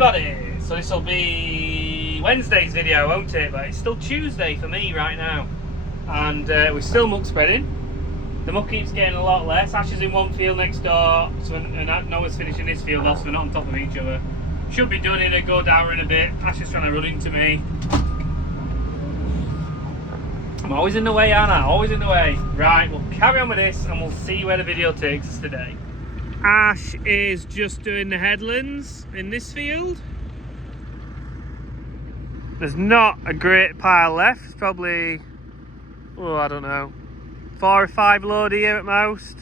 everybody! So this will be Wednesday's video, won't it? But it's still Tuesday for me right now. And we're still muck spreading. The muck keeps getting a lot less. Ash is in one field next door, and Noah's finishing this field off, so we're not on top of each other. Should be done in a good hour and a bit. Ash is trying to run into me. I'm always in the way, aren't I? Always in the way. Right, we'll carry on with this and we'll see where the video takes us today. Ash is just doing the headlands in this field. There's not a great pile left. It's probably, oh, I don't know, 4 or 5 load here at most.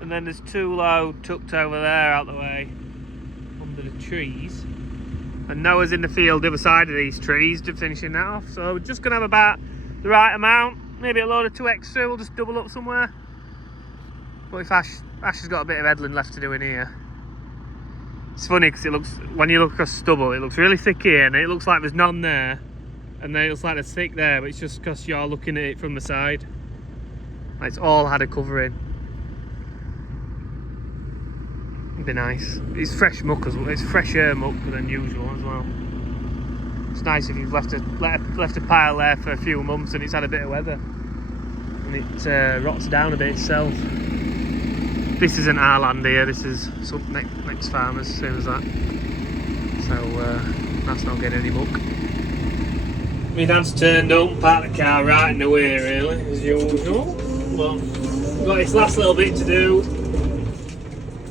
And then there's 2 load tucked over there out the way under the trees. And Noah's in the field the other side of these trees, just finishing that off. So we're just gonna have about the right amount, maybe a load of 2 extra. We'll just double up somewhere. But if Ash has got a bit of headland left to do in here. It's funny because it looks, when you look across stubble, it looks really thick here, and it looks like there's none there, and then it looks like there's thick there, but it's just because you're looking at it from the side. Like it's all had a covering. It'd be nice. It's fresh muck as well. It's fresher muck than usual as well. It's nice if you've left a pile there for a few months and it's had a bit of weather, and it rots down a bit itself. This isn't our land here, this is some next farmers, same as that. So that's not getting any muck. My dad's turned up, parked the car right in the way really, as usual. But we've got this last little bit to do.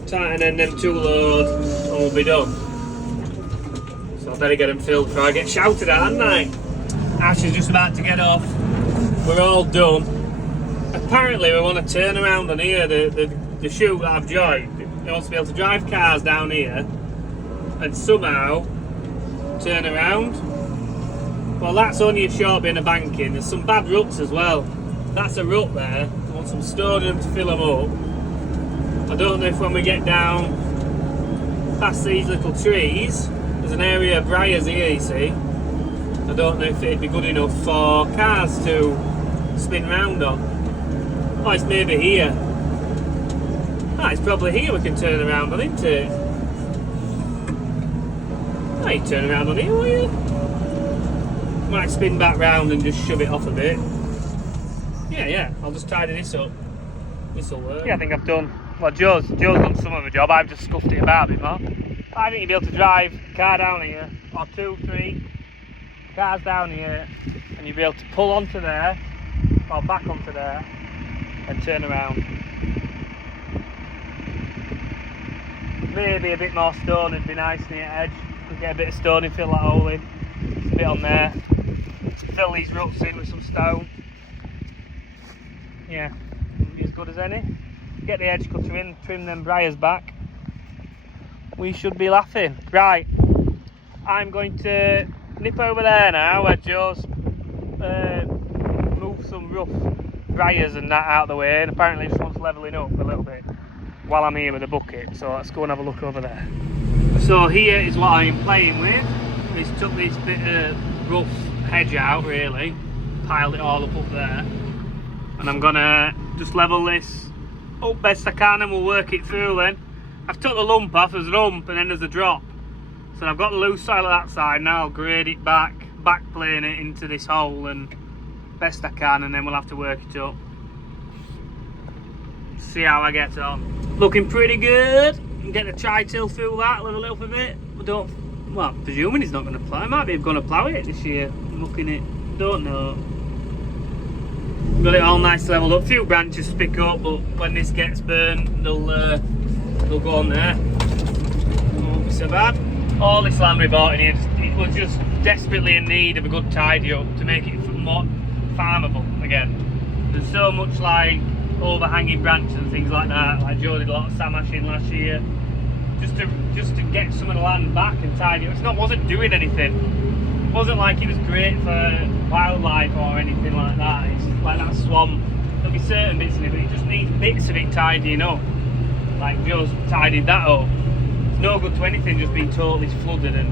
Tighten in them 2 loads and we'll be done. So I better get them filled before I get shouted at, hadn't I? Ash is just about to get off. We're all done. Apparently we want to turn around on here, the chute that I've joined. He wants to be able to drive cars down here and somehow turn around. Well, that's only a short bit of banking. There's some bad ruts as well. That's a rut there. I want some stone in them to fill them up. I don't know if when we get down past these little trees, there's an area of briars here, you see. I don't know if it'd be good enough for cars to spin round on. Oh, it's maybe here. Ah, it's probably here we can turn around on, isn't it? Oh, you turn around on here, will you? Might spin back round and just shove it off a bit. Yeah, I'll just tidy this up. This'll work. Yeah, I think I've done, well, Joe's done some of the job. I've just scuffed it about a bit more. I think you'll be able to drive a car down here, or 2, 3 cars down here, and you'll be able to pull onto there, or back onto there, and turn around. Maybe a bit more stone would be nice near the edge. We'll get a bit of stone and fill that hole in. Just a bit on there. Fill these ruts in with some stone. Yeah, wouldn't be as good as any. Get the edge cutter in, trim them briars back. We should be laughing. Right, I'm going to nip over there now where Joe's moved some rough briars and that out of the way, and apparently just wants levelling up a little bit while I'm here with a bucket, so let's go and have a look over there. So here is what I'm playing with. He's took this bit of rough hedge out really, piled it all up there, and I'm gonna just level this up best I can and we'll work it through then. I've took the lump off, there's a lump and then there's a drop. So I've got the loose soil at that side, now I'll grade it back plane it into this hole and best I can, and then we'll have to work it up. See how I get on. Looking pretty good. Get the tri-till through that a little bit. Well, I'm presuming he's not going to plough. He might be going to plough it this year. I'm looking at, don't know. Got it all nice leveled up. A few branches to pick up, but when this gets burnt, they'll go on there. Won't be so bad. All this land we bought in here, it was just desperately in need of a good tidy up to make it more farmable again. There's so much like overhanging branches and things like that. Like Joe did a lot of samashing last year, just to get some of the land back and tidy up. Wasn't doing anything. It wasn't like it was great for wildlife or anything like that. It's like that swamp. There'll be certain bits in it, but it just needs bits of it tidying up. Like Joe's tidied that up. It's no good to anything just being totally flooded and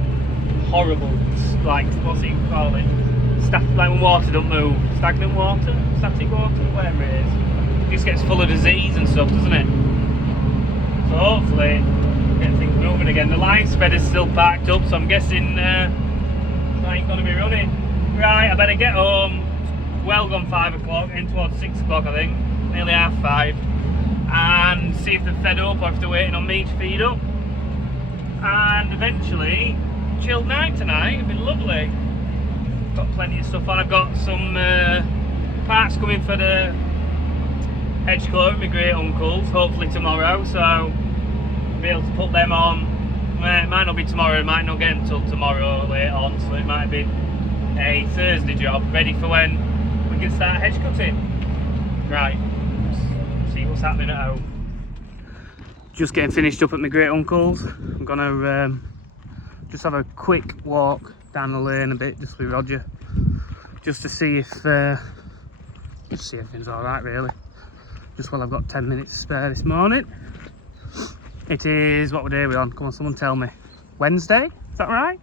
horrible. It's like, what's it called? Like when water don't move. Stagnant water? Static water? Whatever it is. It just gets full of disease and stuff, doesn't it? So hopefully get things moving again. The line spreader's still parked up, so I'm guessing I ain't going to be running. Right, I better get home. Well gone 5 o'clock, in towards 6 o'clock I think, nearly half 5, and see if they're fed up or if they're waiting on me to feed up. And eventually, chilled night tonight, it'll be lovely. Got plenty of stuff on. I've got some parts coming for the hedge coat, my great uncle's, hopefully tomorrow, so I'll be able to put them on. It might not be tomorrow, it might not get until tomorrow late on, so it might be a Thursday job, ready for when we can start hedge cutting. Right, let's see what's happening at home. Just getting finished up at my great uncle's. I'm gonna just have a quick walk down the lane a bit, just with Roger, just to see if everything's all right really. Just while I've got 10 minutes to spare this morning. It is, what day are we on? Come on, someone tell me. Wednesday? Is that right?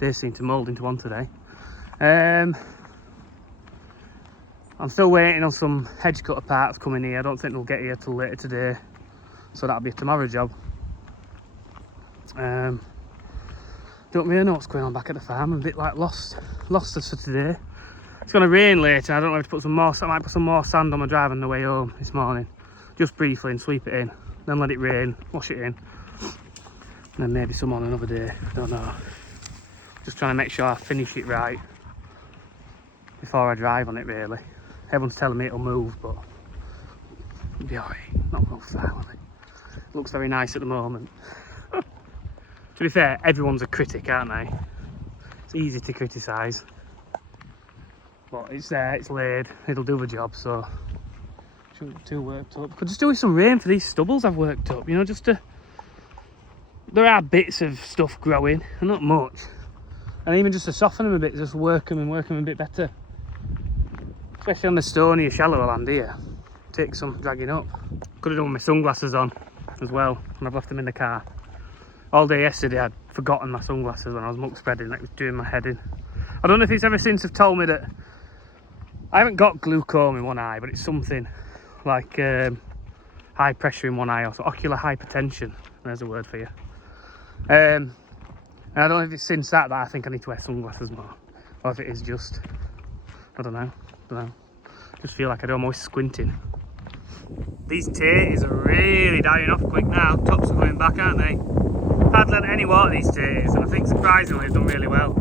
Days seem to mould into one today. I'm still waiting on some hedge cutter parts coming here. I don't think they'll get here till later today, so that'll be a tomorrow job. Don't really know what's going on back at the farm. I'm a bit like lost as for today. It's going to rain later. I don't know if to put some more. I might put some more sand on my drive on the way home this morning, just briefly, and sweep it in. Then let it rain, wash it in, and then maybe some on another day. I don't know. Just trying to make sure I finish it right before I drive on it. Really, everyone's telling me it'll move, but it'll be alright. Not move far, will it? It looks very nice at the moment. To be fair, everyone's a critic, aren't they? It's easy to criticise. But it's there, it's laid, it'll do the job, so shouldn't be too worked up. Could just do with some rain for these stubbles I've worked up, you know, just to... There are bits of stuff growing, and not much. And even just to soften them a bit, just work them a bit better. Especially on the stonier, shallower land here. Take some dragging up. Could have done with my sunglasses on as well, and I've left them in the car. All day yesterday I'd forgotten my sunglasses when I was muck spreading, like it was doing my head in. I don't know if it's ever since they've told me that I haven't got glaucoma in one eye, but it's something like high pressure in one eye, or ocular hypertension. There's a word for you. And I don't know if it's since that I think I need to wear sunglasses more, or if it is just, I don't know. Just feel like I'm always squinting. These taters are really dying off quick now. Tops are going back, aren't they? I've hardly had any water these taters, and I think surprisingly they've done really well.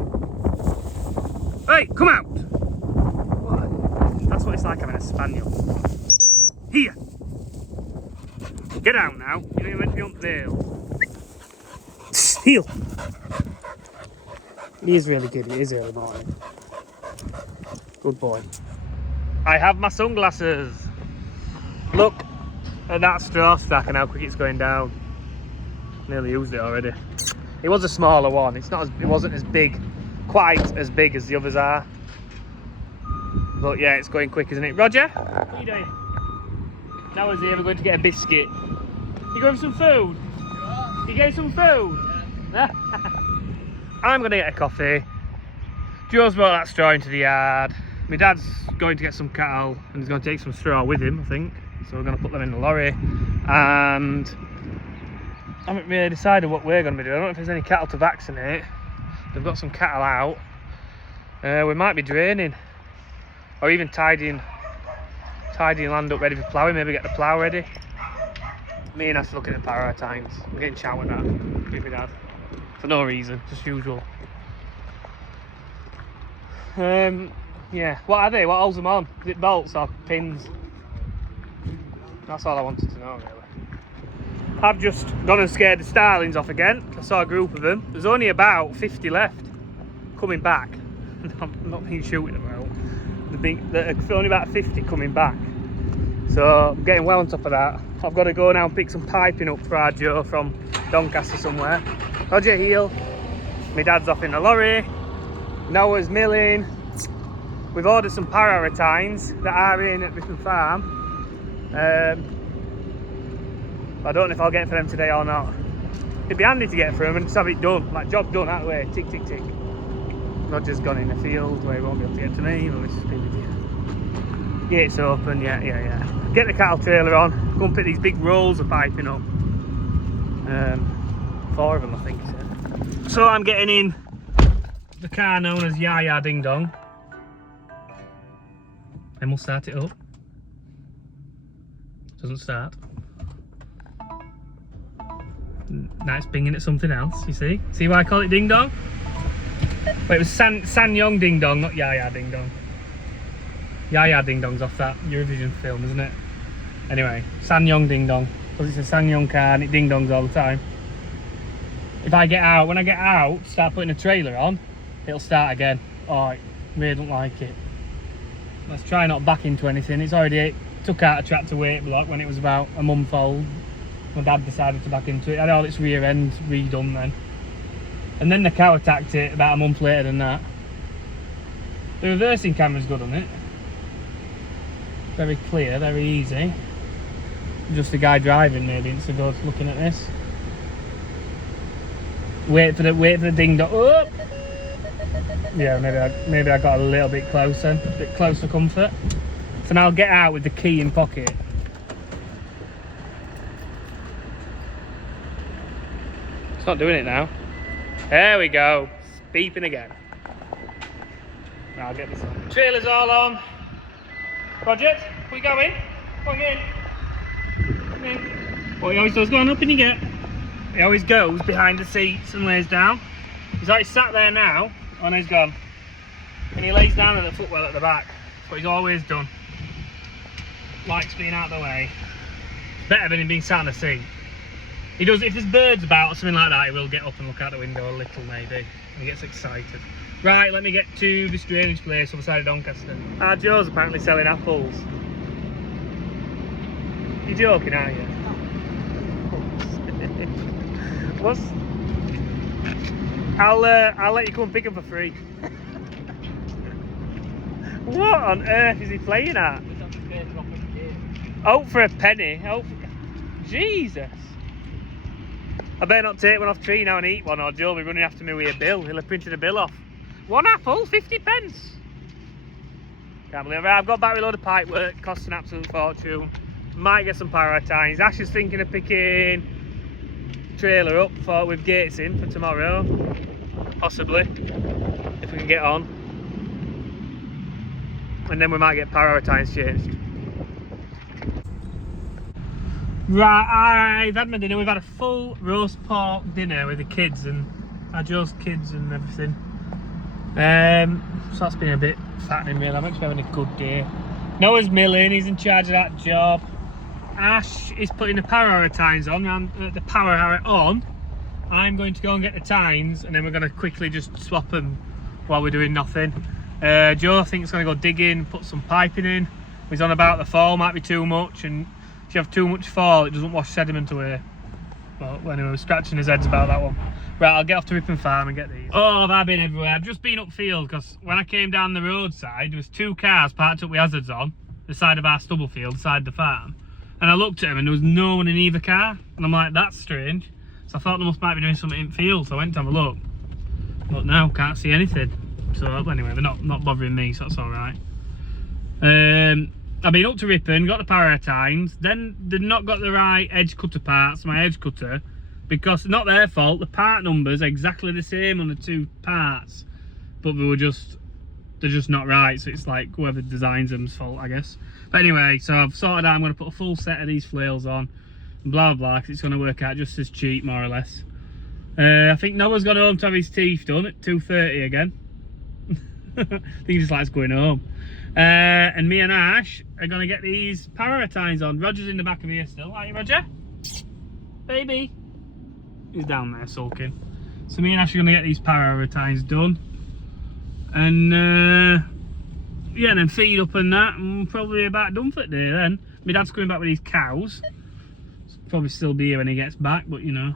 Hey, come out! What? That's what it's like having a spaniel. Here! Get out now. You know you're meant to be on tail. Heel! He is really good. It is early morning. Good boy. I have my sunglasses. Look at that straw stack and how quick it's going down. Nearly used it already. It was a smaller one. It wasn't as big, quite as big as the others are. But yeah, it's going quick, isn't it? Roger, what are you doing? Now is he ever going to get a biscuit? You going for some food? You getting some food? Yeah. I'm going to get a coffee. Joe's brought that straw into the yard. My dad's going to get some cattle and he's going to take some straw with him, I think. So we're going to put them in the lorry. And I haven't really decided what we're going to be doing. I don't know if there's any cattle to vaccinate. They've got some cattle out. We might be draining. Or even tidying land up ready for ploughing. Maybe get the plough ready. Me and us looking at harrow tines. I'm getting shouted at with my dad. For no reason, just usual. Yeah, what are they? What holds them on? Is it bolts or pins? That's all I wanted to know, really. I've just gone and scared the starlings off again. I saw a group of them. There's only about 50 left coming back. I'm not being shooting them out. There's only about 50 coming back. So I'm getting well on top of that. I've got to go now and pick some piping up for our Joe from Doncaster somewhere. Roger heel. My dad's off in the lorry. Noah's milling. We've ordered some harrow tines that are in at Biffin Farm. I don't know if I'll get for them today or not. It'd be handy to get for them and just have it done, like job done that way, tick tick tick. Roger's gone in the field where he won't be able to get to me, but it's been with you. Gates open, yeah. Get the cattle trailer on, go and pick these big rolls of piping up. 4 of them, I think he said. So I'm getting in the car known as Yaya Ding Dong. I must start it up. Doesn't start. Now it's pinging at something else, you see? See why I call it Ding Dong? But it was San Yong Ding Dong, not Yaya Ding Dong. Yaya Ding Dong's off that Eurovision film, isn't it? Anyway, San Yong Ding Dong. Because it's a San Yong car and it ding dongs all the time. If I get out, when I get out, start putting a trailer on, it'll start again. Oh, I really don't like it. Let's try not back into anything. It's already took out a tractor weight block when it was about a month old. My dad decided to back into it. I had all its rear end redone then. And then the cow attacked it about a month later than that. The reversing camera's good on it. Very clear, very easy. Just the guy driving maybe isn't so good looking at this. Wait for the ding dong. Oh! Yeah, maybe I got a little bit closer, a bit close for comfort. So now I'll get out with the key in pocket. It's not doing it now. There we go. It's beeping again. Now I'll get this on. Trailer's all on. Project, we going? Come on, get in. Come in. What he always does, go on, up and you get. He always goes behind the seats and lays down. He's like sat there now, and he's gone. And he lays down at the footwell at the back. That's what he's always done. Likes being out of the way. Better than him being sat in the seat. He does, if there's birds about or something like that, he will get up and look out the window a little maybe. And he gets excited. Right, let me get to this drainage place on the side of Doncaster. Joe's apparently selling apples. You're joking, aren't you? What's... I'll let you come and pick them for free. What on earth is he playing at? Oh, for a penny. Oh, Jesus. I better not take one off tree now and eat one, or Joe will be running after me with a bill. He'll have printed a bill off. One apple, 50 pence. Can't believe it. I've got a battery load of pipe work, costs an absolute fortune. Might get some power tines. Ash is thinking of picking trailer up for with gates in for tomorrow. Possibly. If we can get on. And then we might get power tines changed. Right, I've had my dinner. We've had a full roast pork dinner with the kids and Joe's kids and everything. So that's been a bit fattening really. I'm actually having a good day. Noah's milling, he's in charge of that job. Ash is putting the power harrow tines on, the power harrow on. I'm going to go and get the tines and then we're going to quickly just swap them while we're doing nothing. Joe thinks he's going to go digging, put some piping in. He's on about the fall might be too much, and if you have too much fall it doesn't wash sediment away. But anyway, we're scratching his heads about that one. Right, I'll get off to Ripon Farm and get these. Oh, have I been everywhere? I've just been upfield because when I came down the roadside, there was 2 cars parked up with hazards on the side of our stubble field, beside the farm. And I looked at them and there was no one in either car. And I'm like, that's strange. So I thought they might be doing something in field. So I went to have a look. But now, can't see anything. So anyway, they're not bothering me, so that's all right. I've been up to Ripon, got the power tines. Then they've not got the right edge cutter parts, my edge cutter. Because not their fault, the part numbers are exactly the same on the 2 parts. But they're just not right. So it's like whoever designs them's fault, I guess. But anyway, so I've sorted out, I'm going to put a full set of these flails on. And blah, blah, because it's going to work out just as cheap, more or less. I think Noah's gone home to have his teeth done at 2:30 again. I think he just likes going home. And me and Ash are going to get these power tines on. Roger's in the back of here still. Are you, Roger? Baby. He's down there sulking. So me and Ash are going to get these power tines done. And yeah, and then feed up and that, and probably about done for the day then. My dad's coming back with these cows. Probably still be here when he gets back, but you know.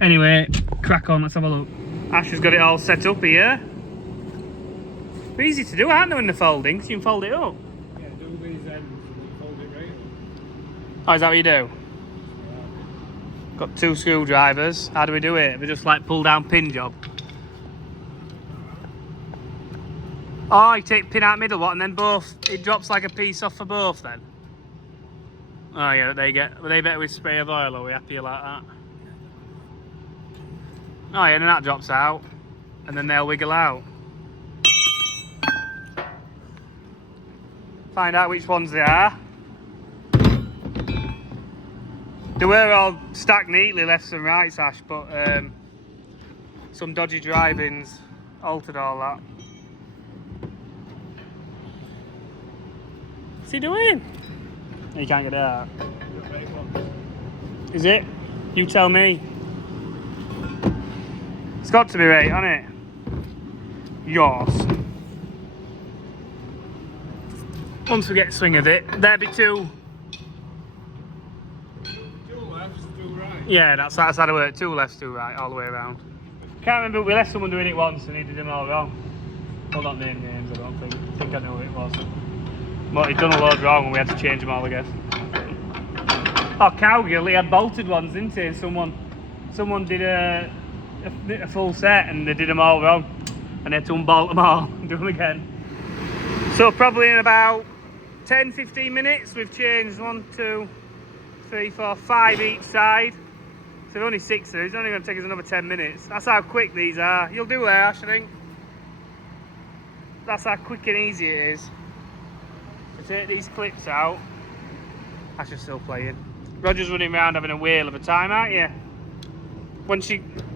Anyway, crack on, let's have a look. Ash has got it all set up here. They're easy to do, aren't they, when they're folding? Because you can fold it up. Yeah, do these ends and fold it right up. Oh, is that what you do? Yeah. Got 2 screwdrivers. How do we do it? We just like pull down pin job. Oh, you take pin out middle, what, and then both, it drops like a piece off for both then? Oh yeah, were they better with spray of oil, or are we happier like that? Oh yeah, and then that drops out, and then they'll wiggle out. Find out which ones they are. They were all stacked neatly left and right, Ash, but some dodgy drivings altered all that. What's he doing? You can't get it out. Is it? You tell me. It's got to be right, hasn't it? Yours. Once we get the swing of it, there'd be two. Two left, two right. Yeah, that's how it worked. Two left, two right, all the way around. Can't remember, we left someone doing it once and he did them all wrong. Well, not name names, I don't think. I think I know who it was. But he'd done a load wrong and we had to change them all, I guess. Oh, Cowgill, he had bolted ones, didn't he? Someone did a full set and they did them all wrong. And they had to unbolt them all and do them again. So probably in about 10-15 minutes we've changed 1, 2, 3, 4, 5 each side. So we're only 6 there, it's only going to take us another 10 minutes. That's how quick these are. You'll do it, Ash, I think. That's how quick and easy it is. To take these clips out. Ash is still playing. Roger's running around having a whale of a time, aren't you?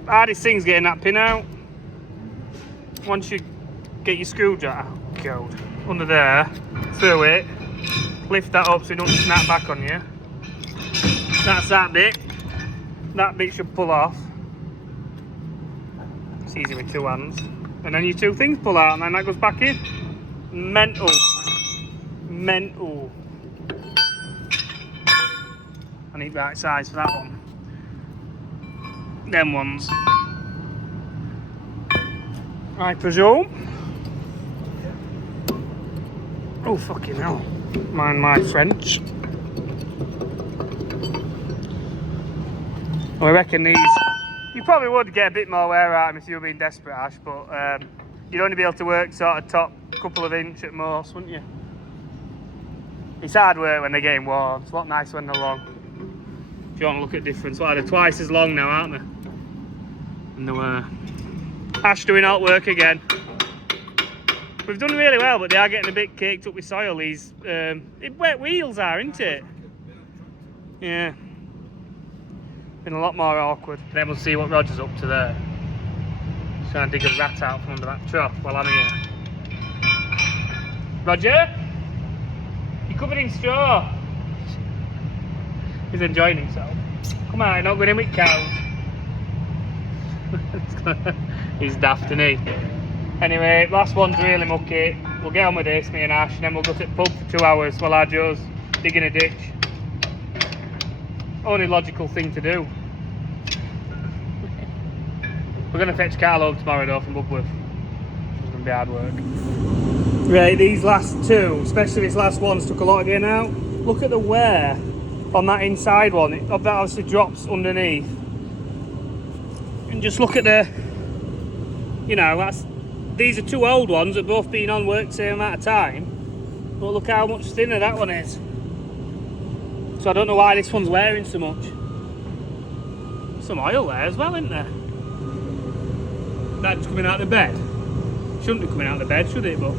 Hardest thing's getting that pin out. Once you get your screwdriver under there, through it, lift that up so it doesn't snap back on you. That's that bit. That bit should pull off. It's easy with 2 hands. And then your 2 things pull out and then that goes back in. Mental. Mental. I need right size for that one. Them ones. I presume. Oh, fucking hell. Mind my French. I reckon these, you probably would get a bit more wear out of them if you were being desperate, Ash, but you'd only be able to work sort of top couple of inch at most, wouldn't you? It's hard work when they're getting worn. It's a lot nicer when they're long. If you want to look at difference, well, they're twice as long now, aren't they? And they were. Ash doing alt work again. We've done really well, but they are getting a bit caked up with soil. These wet wheels are, isn't it? Yeah. Been a lot more awkward. Then we'll see what Roger's up to there. Just trying to dig a rat out from under that trough while I'm here. Roger? You're covered in straw. He's enjoying himself. Come on, not going in with cows. He's daft, isn't he? Anyway, last one's really mucky. We'll get on with this, me and Ash, and then we'll go to the pub for 2 hours while our Joe's digging a ditch. Only logical thing to do. We're going to fetch Carl home tomorrow though from Budworth. It's going to be hard work. Right, these last 2, especially this last one's took a lot of getting out. Look at the wear on that inside one. That obviously drops underneath. And just look at the, you know, these are 2 old ones that both been on work the same amount of time. But look how much thinner that one is. So I don't know why this one's wearing so much. Some oil there as well, isn't there? That's coming out of the bed. Shouldn't be coming out of the bed, should it? But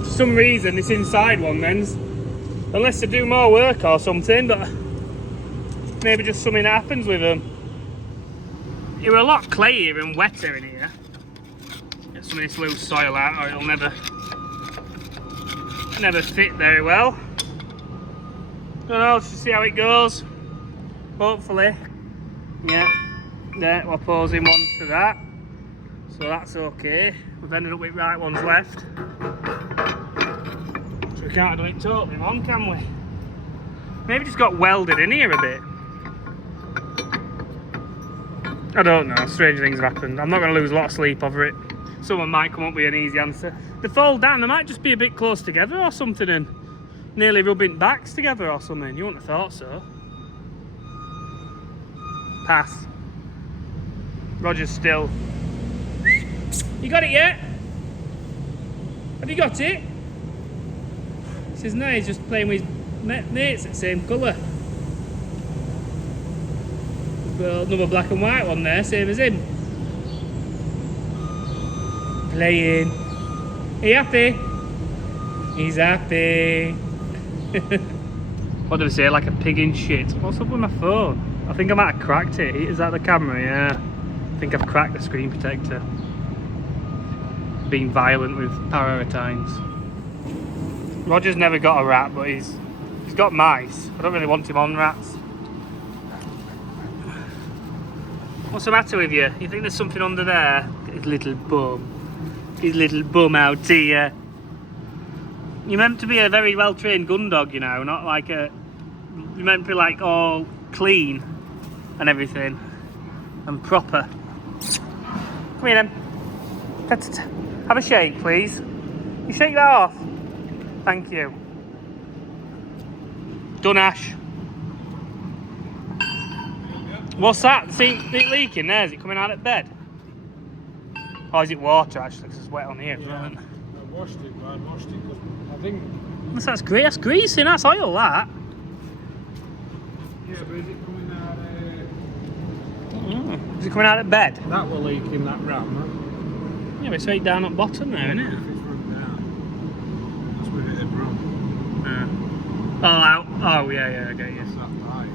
for some reason this inside one then's, unless they do more work or something, but maybe just something happens with them. They were a lot clayier and wetter in here. Get some of this loose soil out or it'll never fit very well. Don't know, let's just see how it goes. Hopefully. Yeah. There, we're posing ones to that. So that's okay. We've ended up with right ones left. So we can't do it totally wrong, can we? Maybe just got welded in here a bit. I don't know, strange things have happened. I'm not going to lose a lot of sleep over it. Someone might come up with an easy answer. They fall down, they might just be a bit close together or something and nearly rubbing backs together or something. You wouldn't have thought so. Pass. Roger's still. You got it yet? Have you got it? He says no, he's just playing with his mates at the same colour. Well, another black and white one there, same as him. Playing. Are you happy? He's happy. What do we say? Like a pig in shit. What's up with my phone? I think I might have cracked it. Is that the camera? Yeah. I think I've cracked the screen protector. Being violent with tines. Roger's never got a rat, but he's got mice. I don't really want him on rats. What's the matter with you? You think there's something under there? His little bum. His little bum out here. You're meant to be a very well trained gun dog, you know, not like a. You're meant to be like all clean and everything and proper. Come here then. Have a shake, please. You shake that off. Thank you. Done, Ash. What's that? See it leaking there? Is it coming out of bed? Or is it water actually? Because it's wet on here. Yeah, I washed it, but I washed it because I think. That's great. That's greasy. That's oil. That. Yeah, but is it coming out? Is it coming out of bed? That will leak in that ram, huh? Yeah, but it's right down at the bottom there, isn't it? If it's run down, that's with it wrong. Oh, out. Oh, yeah, I get you. It's that high.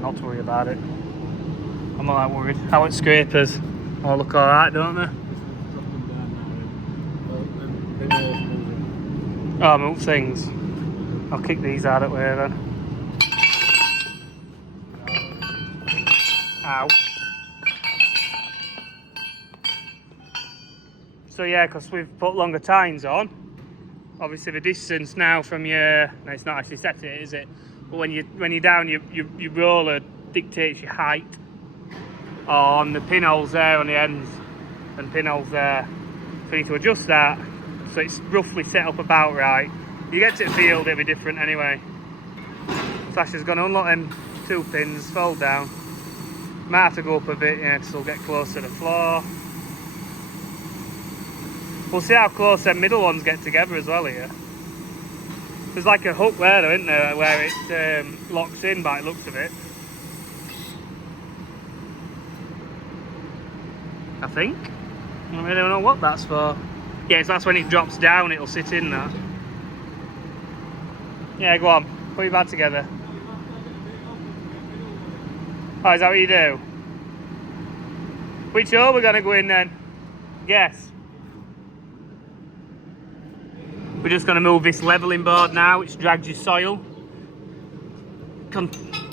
Not to worry about it. I'm not that worried. How it scrapers all look alright, don't they? Oh, move things. I'll kick these out of the way then. Ow. So yeah, because we've put longer tines on, obviously the distance now from your, no, it's not actually set it, is it? But when you're down, your roller dictates your height on the pinholes there on the ends and pinholes there. So you need to adjust that so it's roughly set up about right. You get to the field, it'll be different anyway. Sasha's gonna unlock them 2 pins, fold down. Might have to go up a bit, yeah, because it'll get close to the floor. We'll see how close them middle ones get together as well here. There's like a hook there though, isn't there, where it locks in by the looks of it. I think. I really don't know what that's for. Yeah, so that's when it drops down, it'll sit in that. Yeah, go on, put your bag together. Oh, is that what you do? Which hole we're gonna go in then? Guess. We're just going to move this levelling board now, which drags your soil.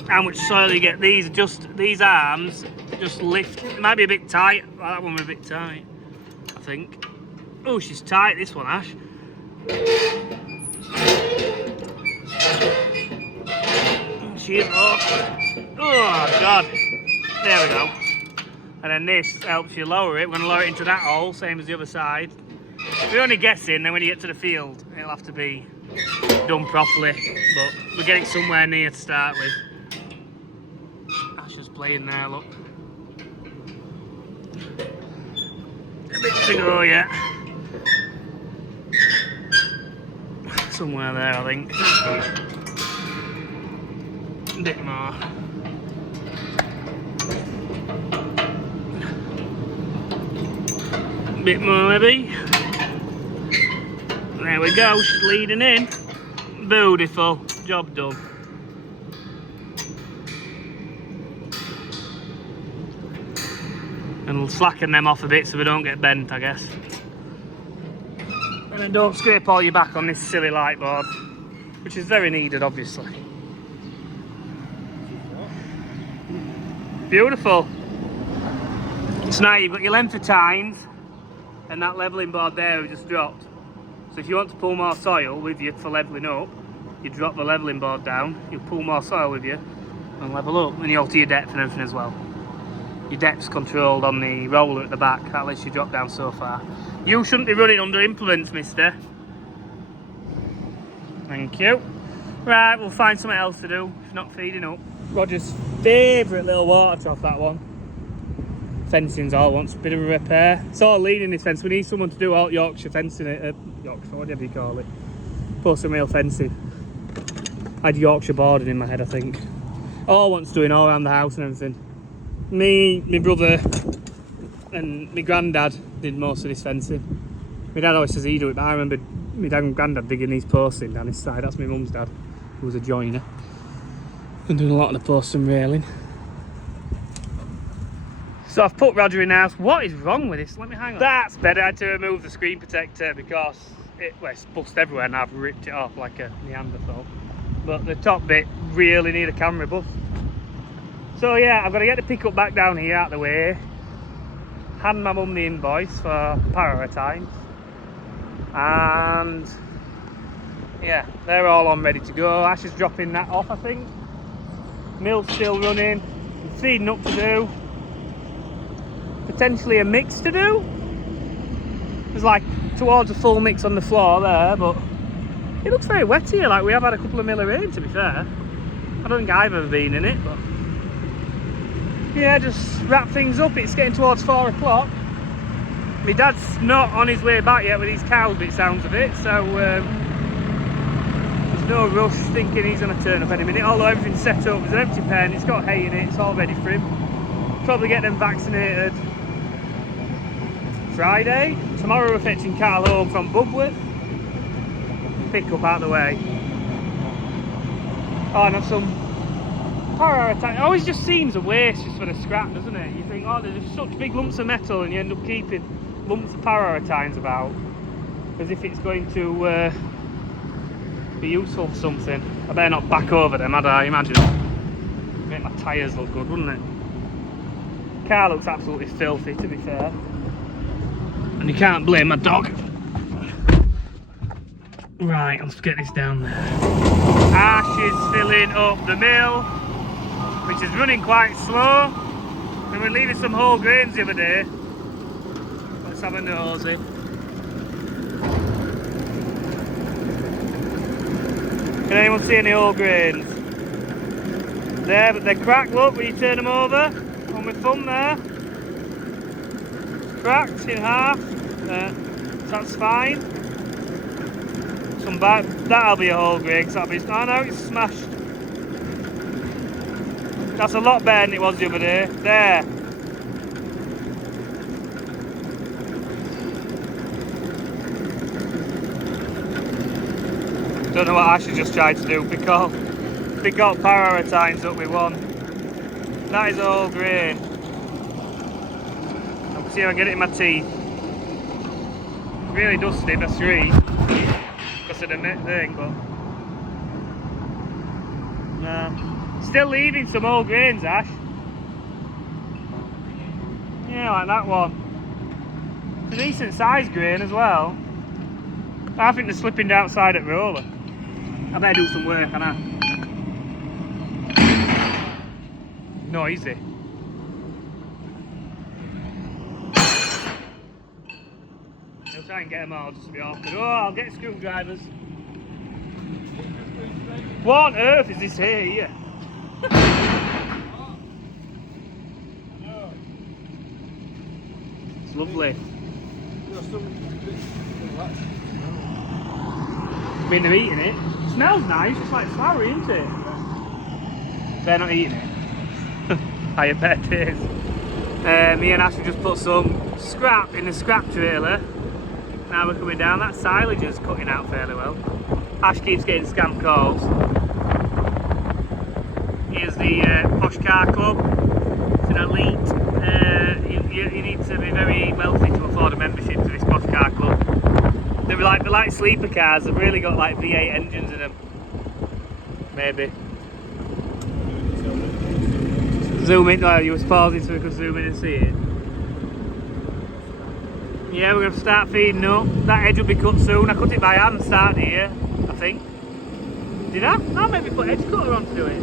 How much soil you get? These arms just lift. It might be a bit tight. Well, that one was a bit tight, I think. Oh, she's tight, this one, Ash. She is up. Oh, God. There we go. And then this helps you lower it. We're going to lower it into that hole, same as the other side. We're only guessing, then when you get to the field, it'll have to be done properly. But we'll get it somewhere near to start with. Ash is playing there, look. A bit to go yet. Somewhere there, I think. A bit more. A bit more, maybe. There we go, she's leading in. Beautiful, job done. And we'll slacken them off a bit so they don't get bent, I guess. And then don't scrape all your back on this silly light board, which is very needed, obviously. Beautiful. So now you've got your length of tines, and that levelling board there we just dropped. So if you want to pull more soil with you for levelling up, you drop the levelling board down, you pull more soil with you and level up, and you alter your depth and everything as well. Your depth's controlled on the roller at the back, that lets you drop down so far. You shouldn't be running under implements, mister. Thank you. Right, we'll find something else to do if not feeding up. Roger's favourite little water trough, that one. Fencing's all wants a bit of a repair. It's all leaning this fence. We need someone to do all Yorkshire fencing it. Yorkshire, whatever you call it. Put some real fencing. I had Yorkshire boarding in my head, I think. all wants doing all around the house and everything. Me, my brother and my granddad did most of this fencing. My dad always says he do it, but I remember my dad and granddad digging these posts in down his side. That's my mum's dad, who was a joiner, and doing a lot of the posts and railing. So I've put Roger in the house. What is wrong with this? Let me hang on. That's better. I had to remove the screen protector because it's bust everywhere and I've ripped it off like a Neanderthal. But the top bit really need a camera bust. So yeah, I've got to get the pickup back down here out of the way. Hand my mum the invoice for power tines. And yeah, they're all on ready to go. Ash is dropping that off, I think. Mill's still running. Feeding up to do. Potentially a mix to do. There's like towards a full mix on the floor there, but it looks very wet here. Like we have had a couple of mil of rain, to be fair. I don't think I've ever been in it, but yeah, just wrap things up. It's getting towards 4 o'clock. My dad's not on his way back yet with his cows, it sounds of it, so there's no rush thinking he's going to turn up any minute. Although everything's set up, there's an empty pen, it's got hay in it, it's all ready for him. Probably get them vaccinated Friday. Tomorrow we're fetching cattle home from Bubworth. Pick up out of the way. Oh, and have some power attack. It always just seems a waste just for the scrap, doesn't it? You think, oh, there's such big lumps of metal, and you end up keeping lumps of power tines about as if it's going to be useful for something. I better not back over them, had I? Imagine. Make my tyres look good, wouldn't it? Car looks absolutely filthy, to be fair. And you can't blame my dog. Right, let's get this down there. Ash is filling up the mill, which is running quite slow. We were leaving some whole grains the other day. Let's have a nosy. Can anyone see any whole grains? There, but they're cracked, look, when you turn them over. On my thumb there. Cracked in half. There. So that's fine. Some back. That'll be a whole grain. That'll be. Oh no, it's smashed. That's a lot better than it was the other day. There. Don't know what Ash has just tried to do. Pick up power tines up with one. That is all grain. I'll see if I get it in my teeth. Really dusty, the street, because of the thing, but nah. Still leaving some old grains, Ash. Yeah, like that one. It's a decent size grain as well. I think they're slipping down outside at roller. I better do some work, and noisy. I'll try and get them all just to be awkward. Oh, I'll get screwdrivers. What on earth is this here? It's lovely. I mean, they're eating it. It smells nice, it's like flowery, isn't it? They're not eating it. I bet it is. Me and Ash have just put some scrap in the scrap trailer. Now we're coming down. That silage is cutting out fairly well. Ash keeps getting scam calls. Here's the Posh Car Club. It's an elite. You need to be very wealthy to afford a membership to this Posh Car Club. They're like sleeper cars. They've really got like V8 engines in them. Maybe. Zoom in. Oh, you was pausing so we could zoom in and see it. Yeah, we're going to start feeding up. That edge will be cut soon. I cut it by hand and started here, I think. Did I? No, maybe put edge cutter on to do it.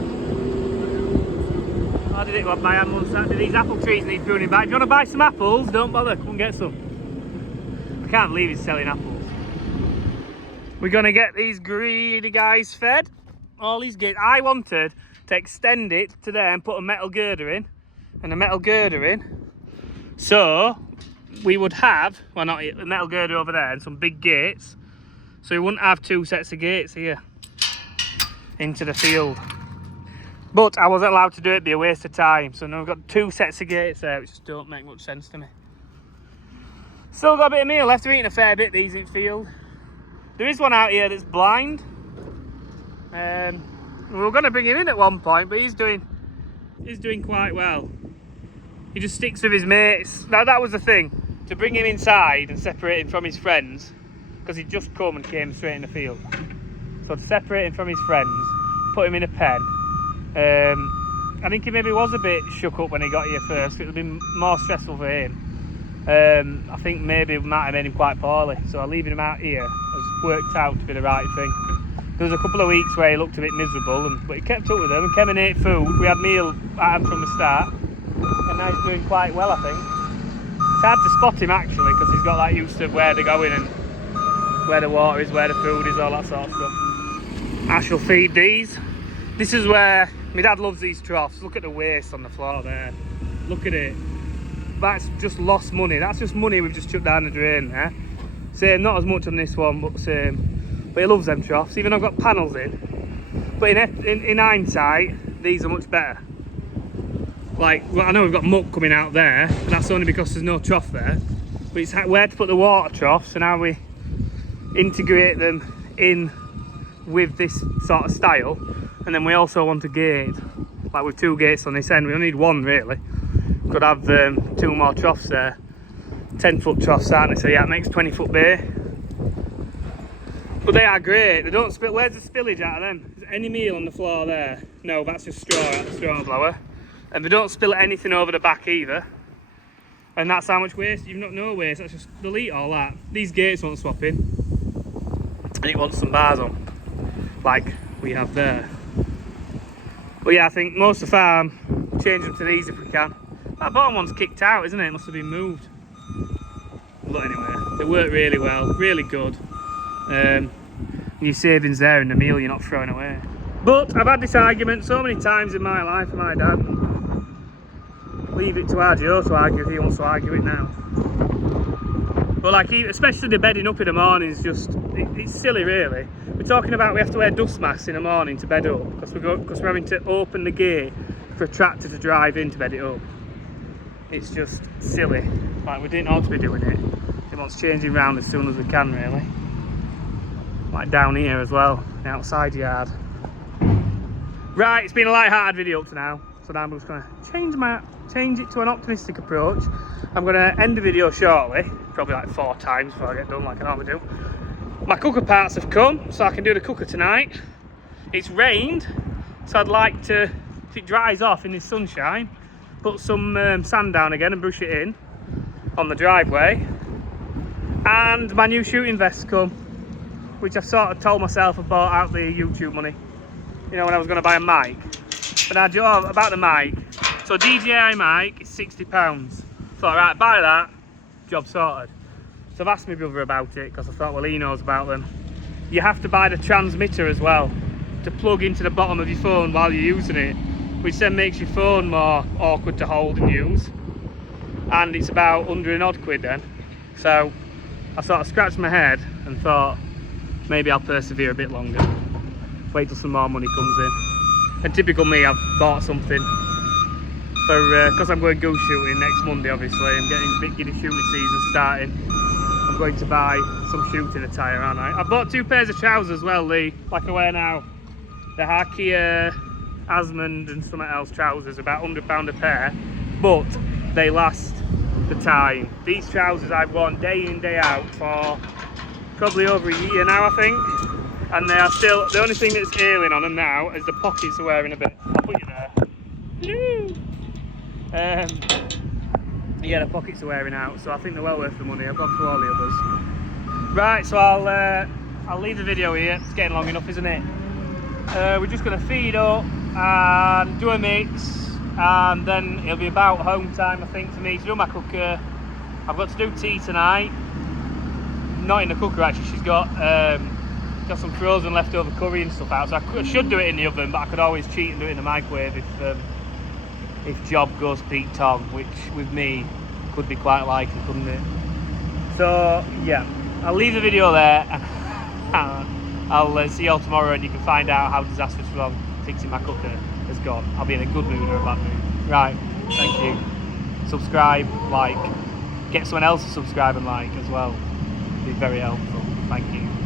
I did it by hand one Saturday. These apple trees need pruning back. If you want to buy some apples, don't bother. Come and get some. I can't believe he's selling apples. We're going to get these greedy guys fed. All these gates. I wanted to extend it to there and put a metal girder in. And a metal girder in. So we would have, well, not a metal girder over there and some big gates, so we wouldn't have two sets of gates here into the field. But I wasn't allowed to do it, it'd be a waste of time. So now we've got 2 sets of gates there, which just don't make much sense to me. Still got a bit of meal left. We're eating a fair bit these in field. There is one out here that's blind. We were going to bring him in at one point, but he's doing quite well. He just sticks with his mates. Now that was the thing, to bring him inside and separate him from his friends, because he'd just come and came straight in the field. So to separate him from his friends, put him in a pen. I think he maybe was a bit shook up when he got here first. It would have been more stressful for him. I think maybe we might have made him quite poorly. So leaving him out here has worked out to be the right thing. There was a couple of weeks where he looked a bit miserable, but he kept up with them and came and ate food. We had meal at him from the start, and now he's doing quite well, I think. It's hard to spot him actually, because he's got that used to where they're going and where the water is, where the food is, all that sort of stuff. I shall feed these. This is where my dad loves these troughs. Look at the waste on the floor there. Look at it. That's just lost money. That's just money we've just chucked down the drain there. Same, not as much on this one, but same. But he loves them troughs, even though I've got panels in. But in hindsight, these are much better. Like, well, I know we've got muck coming out there, but that's only because there's no trough there. But it's where to put the water troughs, and how we integrate them in with this sort of style. And then we also want a gate, like with 2 gates on this end. We only need 1 really. Could have 2 more troughs there. 10-foot troughs, aren't they? So yeah, it makes 20-foot bay. But they are great. They don't spill. Where's the spillage out of them? Is there any meal on the floor there? No, that's just straw out the straw blower. And they don't spill anything over the back either. And that's how much waste. You've not no waste. That's just, they'll eat all that. These gates won't swap in. And it wants some bars on, like we have there. But yeah, I think most of the farm, change them to these if we can. That bottom one's kicked out, isn't it? It must have been moved. But anyway, they work really well, really good. Your savings there in the meal you're not throwing away. But I've had this argument so many times in my life with my dad. Leave it to our Joe to argue if he wants to argue it now. But like, especially the bedding up in the morning is just, it's silly really. We're talking about we have to wear dust masks in the morning to bed up because we're having to open the gate for a tractor to drive in to bed it up. It's just silly. Like, we didn't ought to be doing it. It wants changing round as soon as we can really. Like down here as well, the outside yard. Right, it's been a light-hearted video up to now. So now I'm just going to change it to an optimistic approach. I'm going to end the video shortly, probably like 4 times before I get done like I normally do. My cooker parts have come, so I can do the cooker tonight. It's rained, so I'd like to, if it dries off in this sunshine, put some sand down again and brush it in on the driveway. And my new shooting vest's come, which I've sort of told myself I bought out the YouTube money. You know, when I was going to buy a mic. But now, Joe, about the mic. So DJI mic is £60. Thought, right, buy that, job sorted. So I've asked my brother about it because I thought, well, he knows about them. You have to buy the transmitter as well to plug into the bottom of your phone while you're using it, which then makes your phone more awkward to hold and use. And it's about 100 odd quid then. So I sort of scratched my head and thought, maybe I'll persevere a bit longer. Wait till some more money comes in. And typical me, I've bought something for, because I'm going goose shooting next Monday obviously. I'm getting a bit giddy shooting season starting. I'm going to buy some shooting attire, aren't I? I bought 2 pairs of trousers as well, like I wear now. The Harkia, Asmund and something else trousers, about £100 a pair. But they last the time. These trousers I've worn day in, day out for probably over a year now, I think. And they are still, the only thing that's ailing on them now is the pockets are wearing a bit. I'll put you there. Yeah, the pockets are wearing out, so I think they're well worth the money. I've gone through all the others. Right, so I'll leave the video here. It's getting long enough, isn't it? We're just going to feed up and do a mix, and then it'll be about home time, I think, for me to do my cooker. I've got to do tea tonight. Not in the cooker actually. She's got some frozen leftover curry and stuff out, so I should do it in the oven, but I could always cheat and do it in the microwave if job goes Pete Tog, which with me could be quite likely, couldn't it? So yeah, I'll leave the video there and I'll see you all tomorrow, and you can find out how disastrous was fixing my cooker. has gone. I'll be in a good mood or a bad mood. Right, thank you. Subscribe, like, get someone else to subscribe and like as well. It'd be very helpful. Thank you.